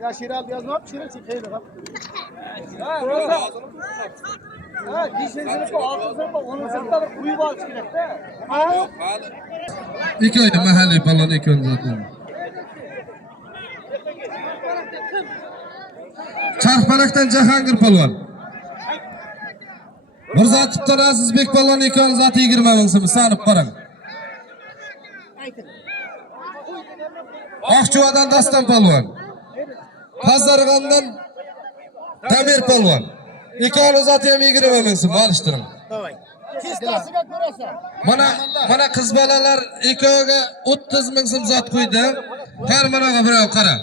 Ya Şiral yazmam, Şiral çekeydi bak. İki oyun mahalliy palon iki oyun zaten. Çarpalaktan Cahangir palon. Mirzatipdan Azizbek palon iki oyun zaten 20 ming sanıp barang. Akçuvadan Dastan palon. Pazargandan Damir palon. İki oyun zaten 20 ming alıştırın. Mana kız balalar ikkiga 30 ming so'm zot qo'ydi. Har managa birov qara.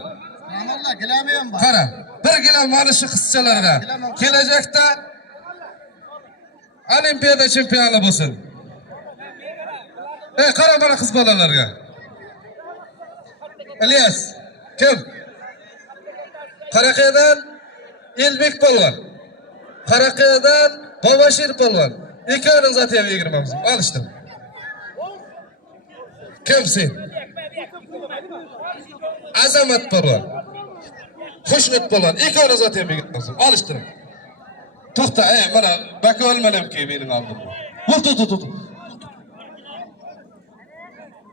Amallar gilamayam bor. Qara. Bir gilam mana shu qizchalarga kelajakda Olimpiada chempioni bo'lsin. Qara mana qiz balalarga. Ilyas, kim? Qaraqayadan Elbek polvon. Qaraqayadan Bobashir polvon. İkinin zaten 20 ming alıştım. Kim sen? Azamat polvon. Xushnud polvon. İkinin zaten 20 ming alıştım. To'xta, mana baka olmalam ki mening oldimda. Tut.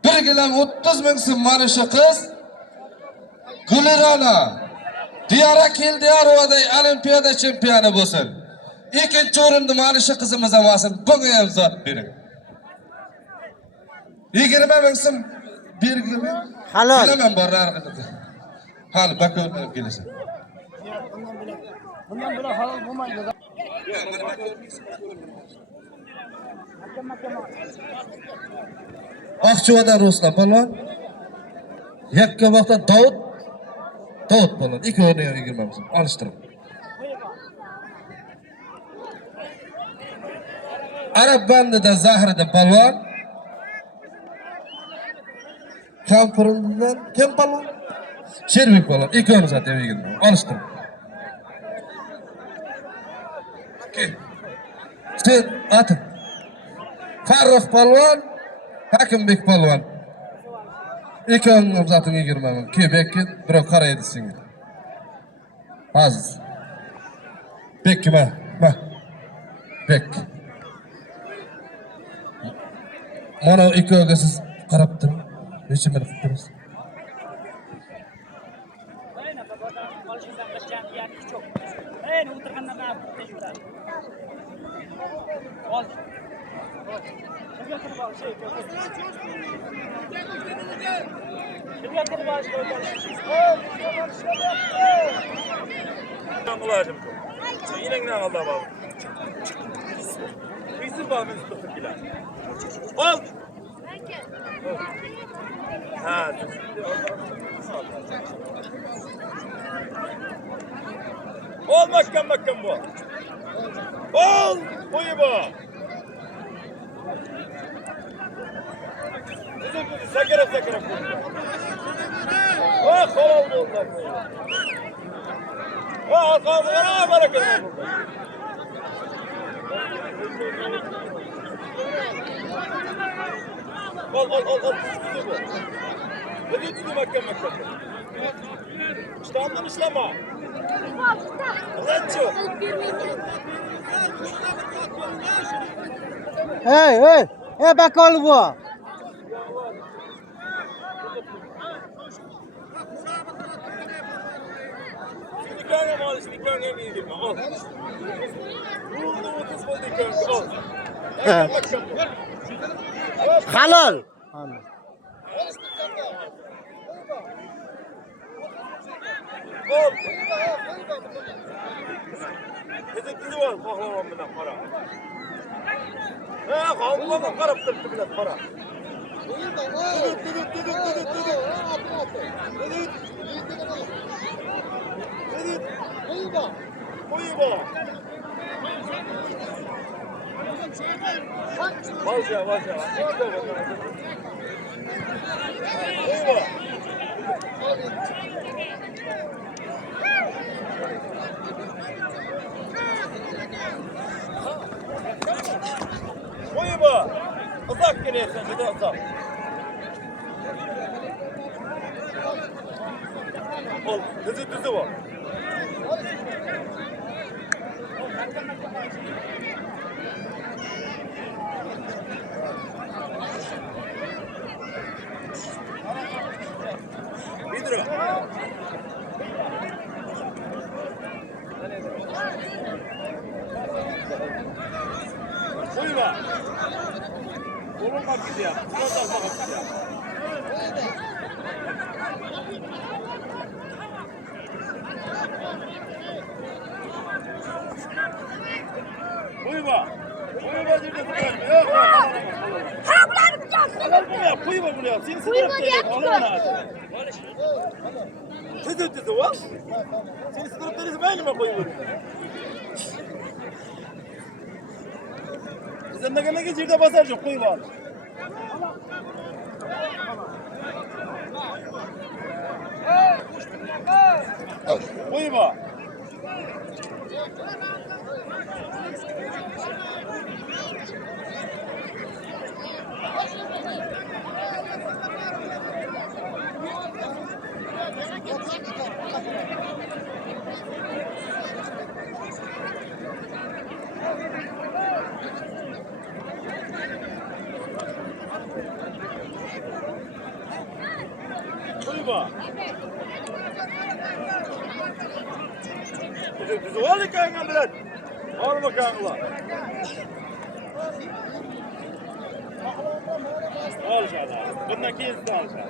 Bir gilam 30 ming so'm mana shu qiz Gulirona Diyara keldi Yarovaday Olimpiada chempioni bo'lsin. İkinci o'rinda mana shu qizimiz olsin. Bunga ham zot bering. 20 ming so'm bergimi? Halol. Bilaman borarg'ida. Hali baka olib kelasan. Bundan bilan halol bo'lmaydi. Akçuvadan Ruslan polvon. Yakkabog'dan Davud polvon. İki o'rni 20 ming so'm alıştırib. Arab bandida Zahriddin polvon. Kampiridan kim polvon? Sherbek polvon. İki o'rni zaten 20 ming alıştırib. Sen atın. Farruh polvon, Hakimbek polvon. İki o'rni zaten 20 ming. Kebekki birov qaraydi senga. Aziz. Bekki ma. Bek. Mana ikkiga siz qarab turing. Necha minut turibsiz? Yine aldı baba. Bizim babamız tutup bile. Al. Ha. Ol makam bu. Ol. Boyu bu. Sakara. Ah, kolay oldu. Kalkana bereket. Al. Ne diyorsun makam? İştahından işlama. Renço. Hey, bak ol bu. Nikahına mıydı? Al. Burada 30 oldu nikahına. Al. Halol. Al. Kızı var pahlavan bilen para. Kalbama karap tırtı bilen para. Koyuba. Valca. Koyuba. var. Uzak geliyorsun, bir de uzak. Ol, düzü var. Bir lira. Buyurun. Kolun bak gidiyor. Şuradan bakıp gidiyor. Buyurun. Buyurun zirde tutar. Yok. Buyurun buraya. Seni sınırıp değil. Alın ağzı. Tüzü var. Seni sınırıp değilse ben mi koyuyorum? Sen de gene geçirde basarcık koyu var. Koyu var. Buyurun. Düzü var mı kanka bilet? Var mı kanka? Al şada. Bundan kesin al şada.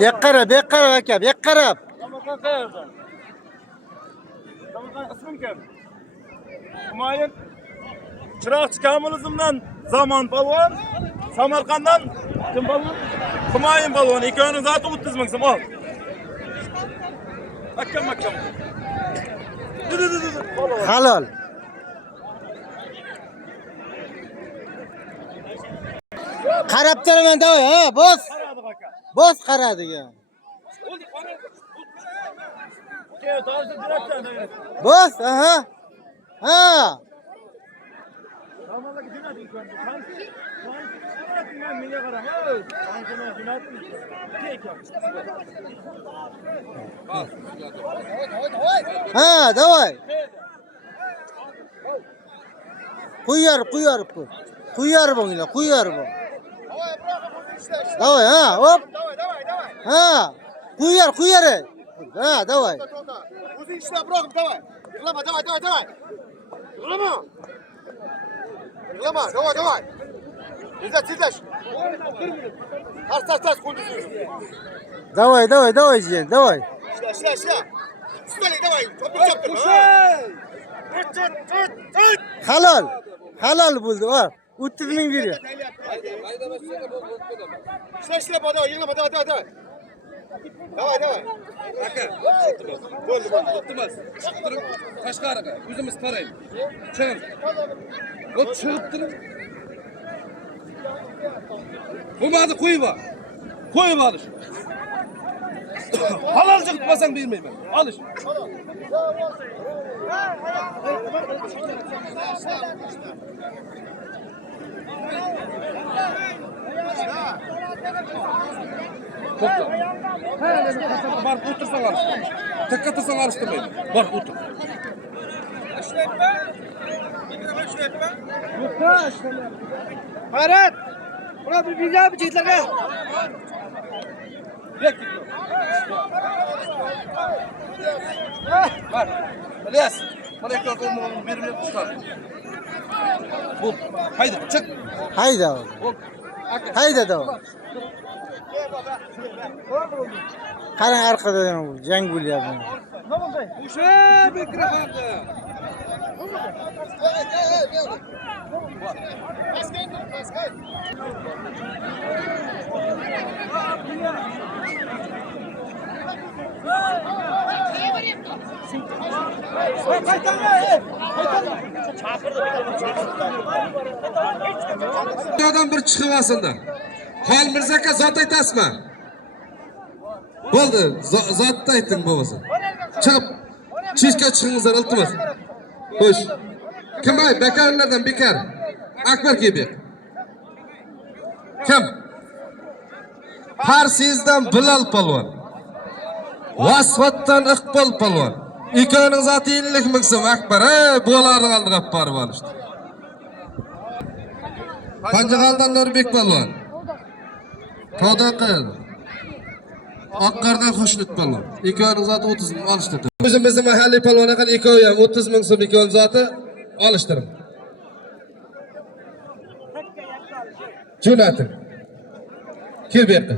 Bekara aka, bekara. Tamam kanka. Tamam ismin kim? Humayun. Çırakçı Kamilizm'den Zaman Balvan. Samarkand'dan kim balvan? Humayun Balvan. İkinin zatı uttizminksim al. Akkam. Halal. Qarab turaman davay, ha, bos. Bos qaradiga. Bos, aha. Ha. Ha, davay. Quyar bu. Quyar bu. Davay, ha, hop. Ha. Quyar. Ha, davay. O'zing ishlab bırakıp davay. Yig'lama, davay. Yig'lama, davay. Tezlash. Tars, qo'l tuting. Davay, jiyan, davay. Ishla. Ustalik, davay. Choptir. Halal bo'ldi, va. 30 ming beriyor. Ishla, davay, yig'lama, davay. Davay. Aka, o'tmas. Chiqtirib Qashqariga, o'zimiz qaraylik. Chiqing. Ot chiqib turib. Bo'lmadi, qo'yib olish. Halol chiqmasang bermayman. Olish. To'xta. Bar o'tirsang alishtirmayman. Takka tursang alishtirmayman. Bar o'tir. Farat. Buna bir video çekilirge. Bar. İlyas. Bana ikna olmamın birini tutar. Bu. Haydi çık. Hayda da. Qarang arqadan jang bo'lyapti. O'sha mikrofonni. Adam bir çıkıp aslında. Hal Mirzaka zat aytasma. Bo'ldi, zotni aytding bo'lmasa. Chiqib chishga chiqingizlar iltimos. Xo'sh. Kim ay bekarlardan bekar? Akbar kelib. Kim? Parsizdan Bilal polvon. Vasfatdan Iqbol polvon. Ikkovining zoti 50 ming so'm Akbar. Bularni oldiga olib borib olishdi. Panjag'aldan Nurbek polvon. Todaqil. Oqqardan Xushnud polvon. Ikkovining zoti 30 ming olishdi. O'zimizning mahalliy polvon ekan ikkovi ham 30 ming so'm ikkovining zoti olishtirim. Jo'nating. Kelbeyapti.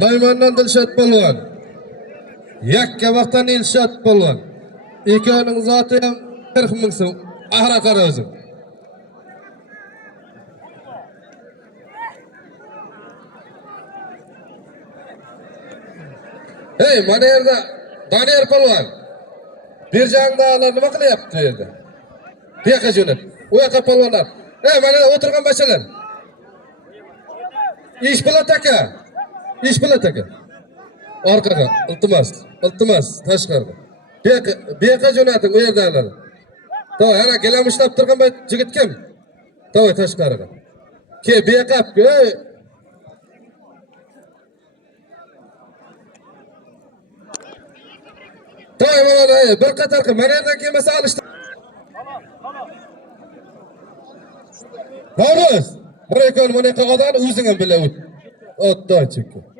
Laymandan Dilshod polvon. Yakka vaqtdan Dilshod polvon. Ikkovining zoti ham 40 ming so'm. Ahra qara o'zim. Hey, mana yerda Doniyor polvon. Birjangdalar nima qilyapti bu yerda? Bu yoqqa jo'nab. U yoqqa polvonlar. Hey, mana o'tirgan bachalar. Ish bilan aka. Ish bilan aka. Orqaga, iltimos, tashqariga. Bu yoqqa jo'nating u yerdalar. To'y, ana kelamishtab turgan jigit kim? To'y tashqariga. Ke, bu yoqqa olib, ey. To'y, mana bir qator qilib, mana yerdan kelmasa olishdi. Xo'roz, bir ekon mana yoqqa odamni o'zing ham bila o't. O'tdan chekka.